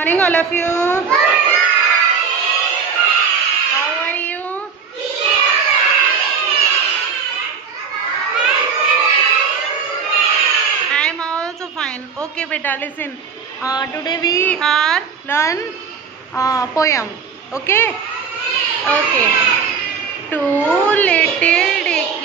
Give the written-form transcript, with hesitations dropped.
morning, all of you. How are you? I am also fine. Okay, beta, listen. Today we are learn poem. Okay. Okay. Two little